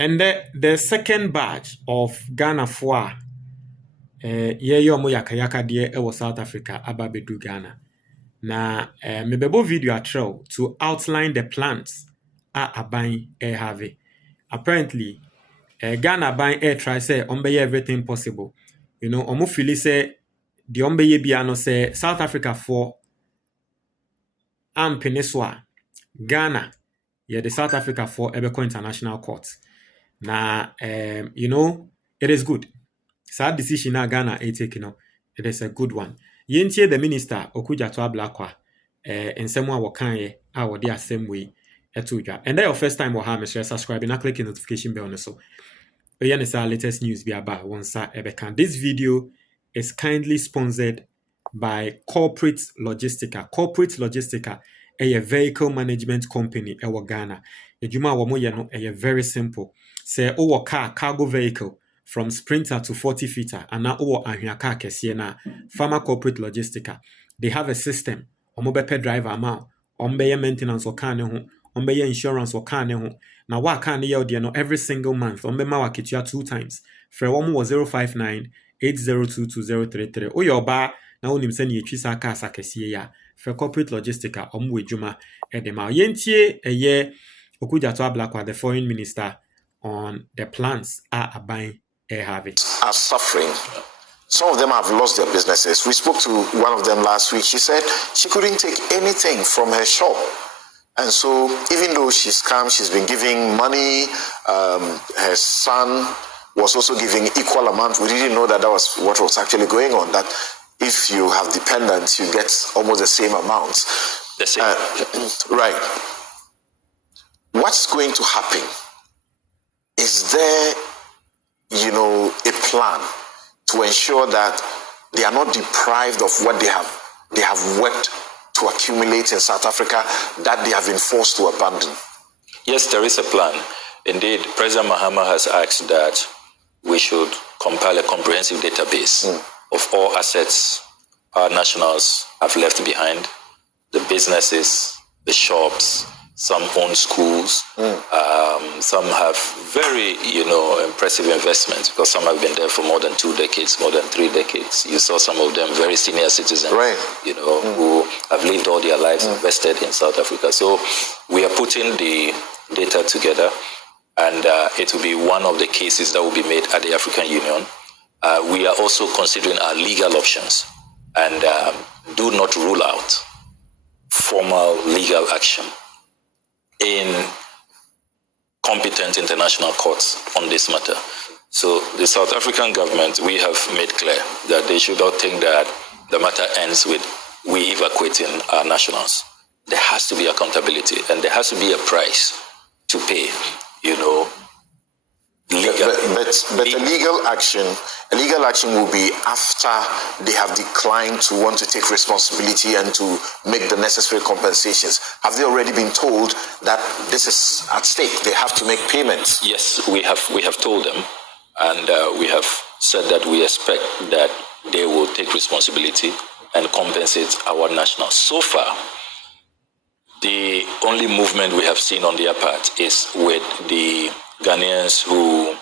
And the second batch of Ghana for yaka de was South Africa ababedu Ghana. Na mebebo video atro to outline the plans aban have. Apparently, Ghana aban try say everything possible. You know, omo feel say the bia no say South Africa for Peninsula, Ghana, the South Africa for Ebeko International Court. Now, you know, it is good. Sad decision now Ghana taking up. It is a good one. Yentie the minister Okudzeto Ablakwa nsɛm wakan ye a wɔde asɛm wei ɛto dwa. And that your first time wɔha me subscribe and click the notification bell so. Oya is our latest news be about onsa ebeka. This video is kindly sponsored by Corporate Logistica. Corporate Logistica a vehicle management company ewa Ghana. Ejuma wa mo ye no very simple. Say owo cargo vehicle from Sprinter to 40-footer and now owo ahwia car kese na Farmer Corporate Logistica. They have a system. Omo bepe driver amount, ombeye maintenance o car ne ho, ombeye insurance o car ne ho. Na wa car ne ye no every single month. Ombe ma wakitua 2 times. Fre womo was 059-802-2033. Oyo ba na onim se ne yetwisa car sakese ya. For Corporate Logistica, Omwejuma Edema. Yentie eye Okudzeto Ablakwa, the foreign minister, on the plans buying have it. Are suffering. Some of them have lost their businesses. We spoke to one of them last week. She said she couldn't take anything from her shop. And so even though she's come, she's been giving money. Her son was also giving equal amount. We didn't know that was what was actually going on. That if you have dependents, you get almost the same amount. The same. Right. What's going to happen? Is there, you know, a plan to ensure that they are not deprived of what they have worked to accumulate in South Africa that they have been forced to abandon? Yes, there is a plan. Indeed, President Mahama has asked that we should compile a comprehensive database of all assets our nationals have left behind, the businesses, the shops, some own schools, some have very, impressive investments because some have been there for more than 2 decades, more than 3 decades. You saw some of them very senior citizens, right, who have lived all their lives invested in South Africa. So we are putting the data together, and it will be one of the cases that will be made at the African Union. We are also considering our legal options and do not rule out formal legal action in competent international courts on this matter. So the South African government, we have made clear that they should not think that the matter ends with we evacuating our nationals. There has to be accountability and there has to be a price to pay, But a legal action will be after they have declined to want to take responsibility and to make the necessary compensations. Have they already been told that this is at stake? They have to make payments. Yes, we have told them, and we have said that we expect that they will take responsibility and compensate our nationals. So far, the only movement we have seen on their part is with the Ghanaians who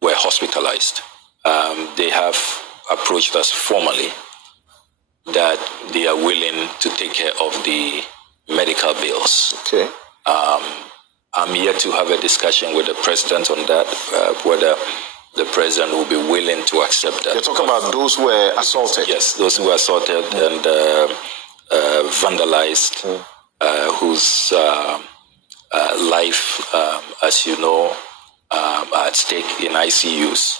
were hospitalized. They have approached us formally that they are willing to take care of the medical bills. Okay. I'm yet to have a discussion with the president on that, whether the president will be willing to accept that. You're talking about those who were assaulted? Yes, those who were assaulted and vandalized, whose life, as you know, at stake in ICUs.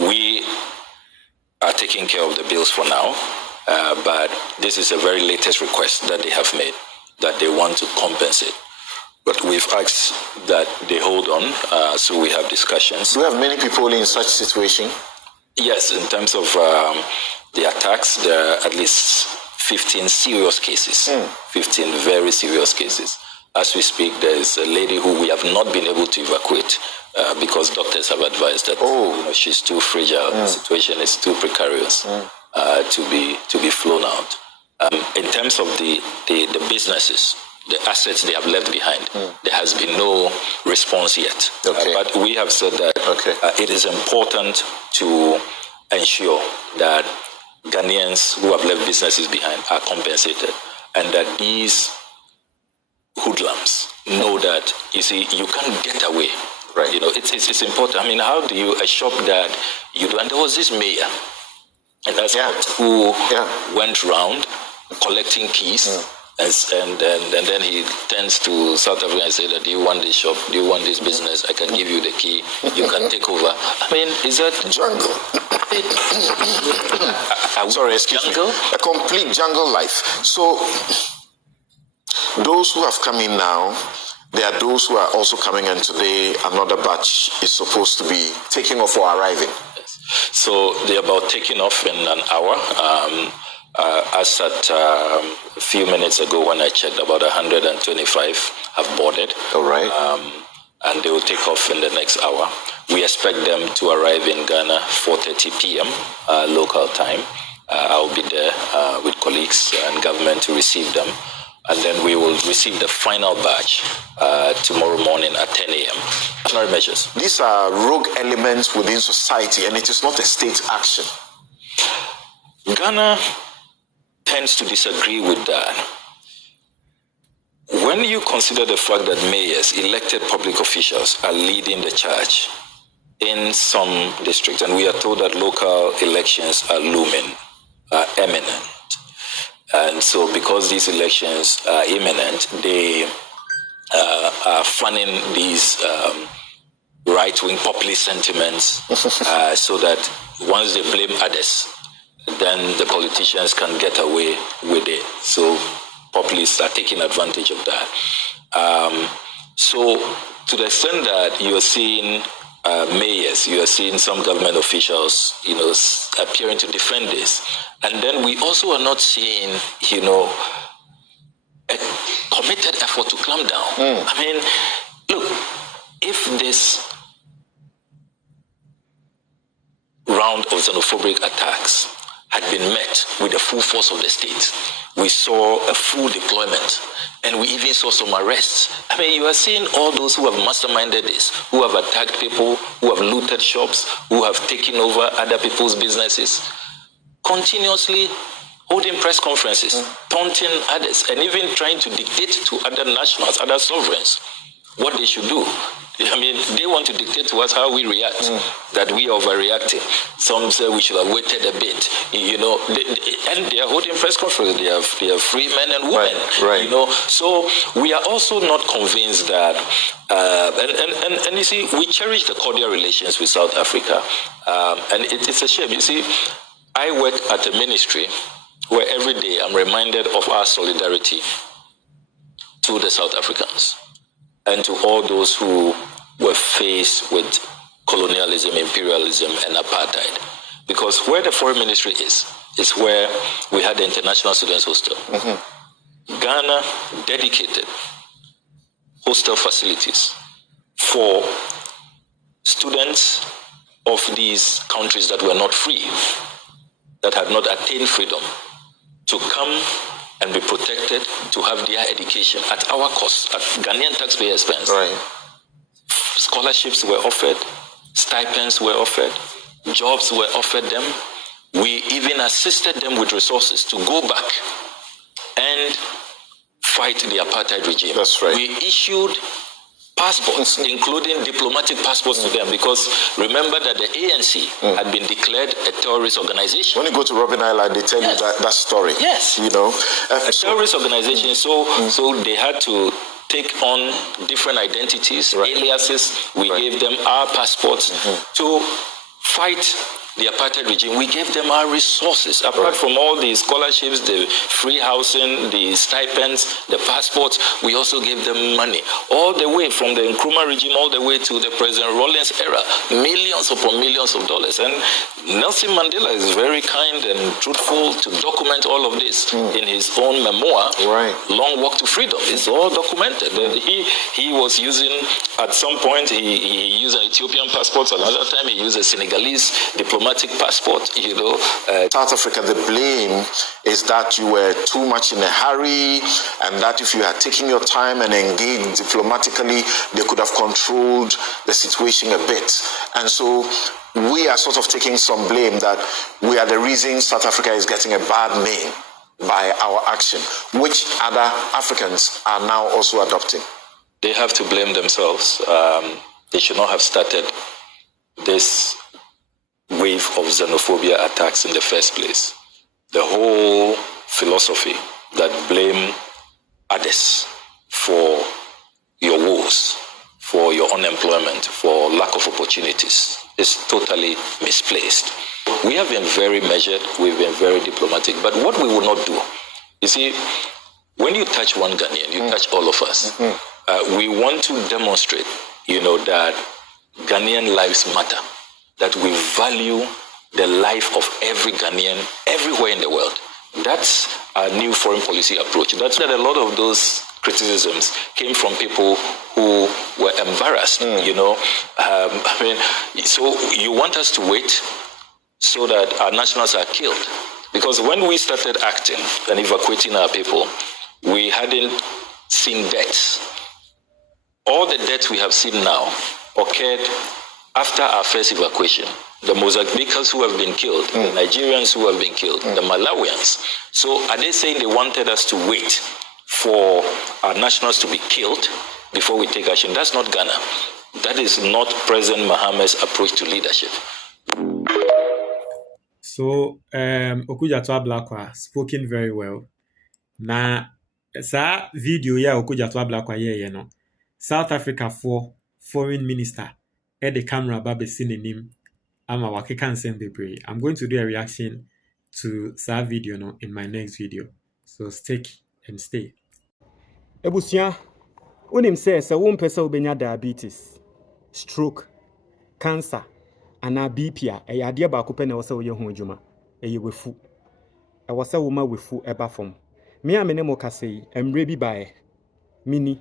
We are taking care of the bills for now, but this is a very latest request that they have made, that they want to compensate. But we've asked that they hold on, so we have discussions. Do you have many people in such situation? Yes, in terms of the attacks, there are at least 15 serious cases, 15 very serious cases. As we speak, there is a lady who we have not been able to evacuate because doctors have advised that she's too fragile, the situation is too precarious to be flown out. In terms of the businesses, the assets they have left behind. There has been no response yet. Okay. But we have said that it is important to ensure that Ghanaians who have left businesses behind are compensated, and that these hoodlums know that, you see, you can't get away. Right. You know, it's important. I mean, how do you, a shop that you do, and there was this mayor, and that's who went round collecting keys, and then he turns to South Africa and said that, do you want this shop? Do you want this business? I can give you the key. You can take over. I mean, is that jungle? Sorry, excuse me. A complete jungle life. So those who have come in now, there are those who are also coming in today. Another batch is supposed to be taking off or arriving. So they're about taking off in an hour. As at a few minutes ago when I checked, about 125 have boarded. All right. And they will take off in the next hour. We expect them to arrive in Ghana 4:30 p.m. Local time. I'll be there with colleagues and government to receive them. And then we will receive the final batch tomorrow morning at 10 a.m. Extraordinary measures. These are rogue elements within society, and it is not a state action. Ghana tends to disagree with that. When you consider the fact that mayors, elected public officials, are leading the charge in some districts, and we are told that local elections are looming, are imminent. And so because these elections are imminent, they are fanning these right-wing populist sentiments so that once they blame others, then the politicians can get away with it. So populists are taking advantage of that. So to the extent that you are seeing mayors, you are seeing some government officials, appearing to defend this. And then we also are not seeing, a committed effort to clamp down. I mean, look, if this round of xenophobic attacks had been met with the full force of the state, we saw a full deployment, and we even saw some arrests. I mean, you are seeing all those who have masterminded this, who have attacked people, who have looted shops, who have taken over other people's businesses, continuously holding press conferences, taunting others, and even trying to dictate to other nationals, other sovereigns, what they should do. I mean, they want to dictate to us how we react, that we are overreacting. Some say we should have waited a bit, and they are holding press conferences. They are free men and women, right. So we are also not convinced that, and you see, we cherish the cordial relations with South Africa, and it's a shame. You see, I work at a ministry where every day I'm reminded of our solidarity to the South Africans and to all those who were faced with colonialism, imperialism, and apartheid. Because where the foreign ministry is where we had the International Students Hostel. Ghana dedicated hostel facilities for students of these countries that were not free, that had not attained freedom, to come and be protected, to have their education at our cost, at Ghanaian taxpayer expense. Right. Scholarships were offered, stipends were offered, jobs were offered them. We even assisted them with resources to go back and fight the apartheid regime. That's right. We issued passports, including diplomatic passports to them, because remember that the ANC had been declared a terrorist organization. When you go to Robben Island, they tell you that story. Yes. A terrorist organization. So they had to take on different identities, aliases. We gave them our passports to fight the apartheid regime. We gave them our resources. Apart from all the scholarships, the free housing, the stipends, the passports, we also gave them money. All the way from the Nkrumah regime, all the way to the President Rawlings era, millions upon millions of dollars. And Nelson Mandela is very kind and truthful to document all of this in his own memoir, Long Walk to Freedom. It's all documented. He was using, at some point, he used an Ethiopian passport. Another time, he used a Senegalese diplomatic diplomatic passport, South Africa, the blame is that you were too much in a hurry, and that if you had taken your time and engaged diplomatically, they could have controlled the situation a bit. And so we are sort of taking some blame that we are the reason South Africa is getting a bad name by our action, which other Africans are now also adopting. They have to blame themselves. They should not have started this wave of xenophobia attacks in the first place. The whole philosophy that blame others for your woes, for your unemployment, for lack of opportunities is totally misplaced. We have been very measured, we've been very diplomatic, but what we will not do, you see, when you touch one Ghanaian, you touch all of us. We want to demonstrate, that Ghanaian lives matter, that we value the life of every Ghanaian everywhere in the world. That's our new foreign policy approach. That's that a lot of those criticisms came from people who were embarrassed, so you want us to wait so that our nationals are killed. Because when we started acting and evacuating our people, we hadn't seen deaths. All the deaths we have seen now occurred after our first evacuation. The Mozambicans who have been killed, the Nigerians who have been killed, the Malawians. So are they saying they wanted us to wait for our nationals to be killed before we take action? That's not Ghana. That is not President Mohammed's approach to leadership. So, Okudzeto Ablakwa spoken very well. Na sa video ya Okudzeto Ablakwa ye no. South Africa foreign minister the camera ba besi nenim ama wakeka nsem bebre. I'm going to do a reaction to that video no in my next video. So stick and stay. Ebusia, unim se wo mpese obenya diabetes, stroke, cancer, ana BP a ade ba ko pe na wo se wo ye ho adwuma. Eye wefu. E wo se wo ma wefu eba fom. Me a me ne mo kase emre bi bae. Mini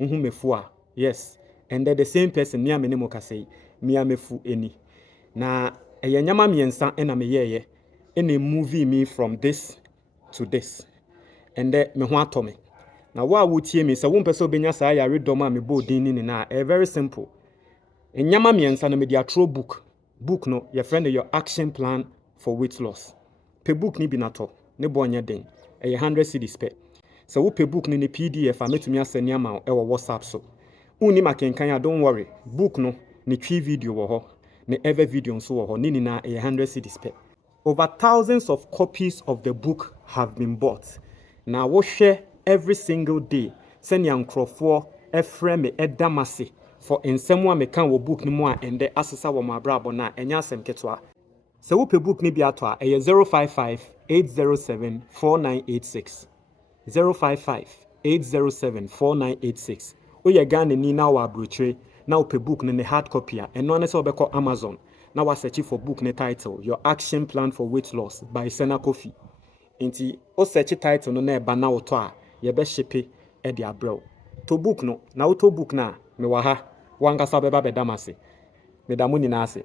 mefu a. Yes. And the same person me a me ne mo kase me a mefu eni. Na eye nyama miensa na me yeye. Ene movie me from this to this. And me ho atome. Na wa wotie me se wo mpese obenya saa ya redom a me bo din ni na very simple. Enyama miensa na me dia throw book no your friend your action plan for weight loss. Pe book ni bi na to ne bo nya den 100 cedis pe. So wo pe book ni PDF a metumi aseni ama e wo WhatsApp so. Uni makenkan ya don't worry. Book no ni twi video wo ho, ne ever video nso wo ho ni na 100 cedis pe. Over thousands of copies of the book have been bought. Now we share every single day. Send your nkrofo efrem me edamase for ensemo me kan wo book ni mo a ende asesa wo mabrabo na enya asem ketwa. Se wo pe book ni bi ato a 055-807-4986. 055-807-4986. Oye Ghana ni na wa abrochire na wo pe book ni hard copy a eno ne se obekọ Amazon na wa search for book ni title Your Action Plan for Weight Loss by Sena Kofi. Inti o search title no na eba na woto a ye be shipe e de abrel. To book no na woto book na me wa ha wanga sa beba bedamase. Me da mu ni na ase.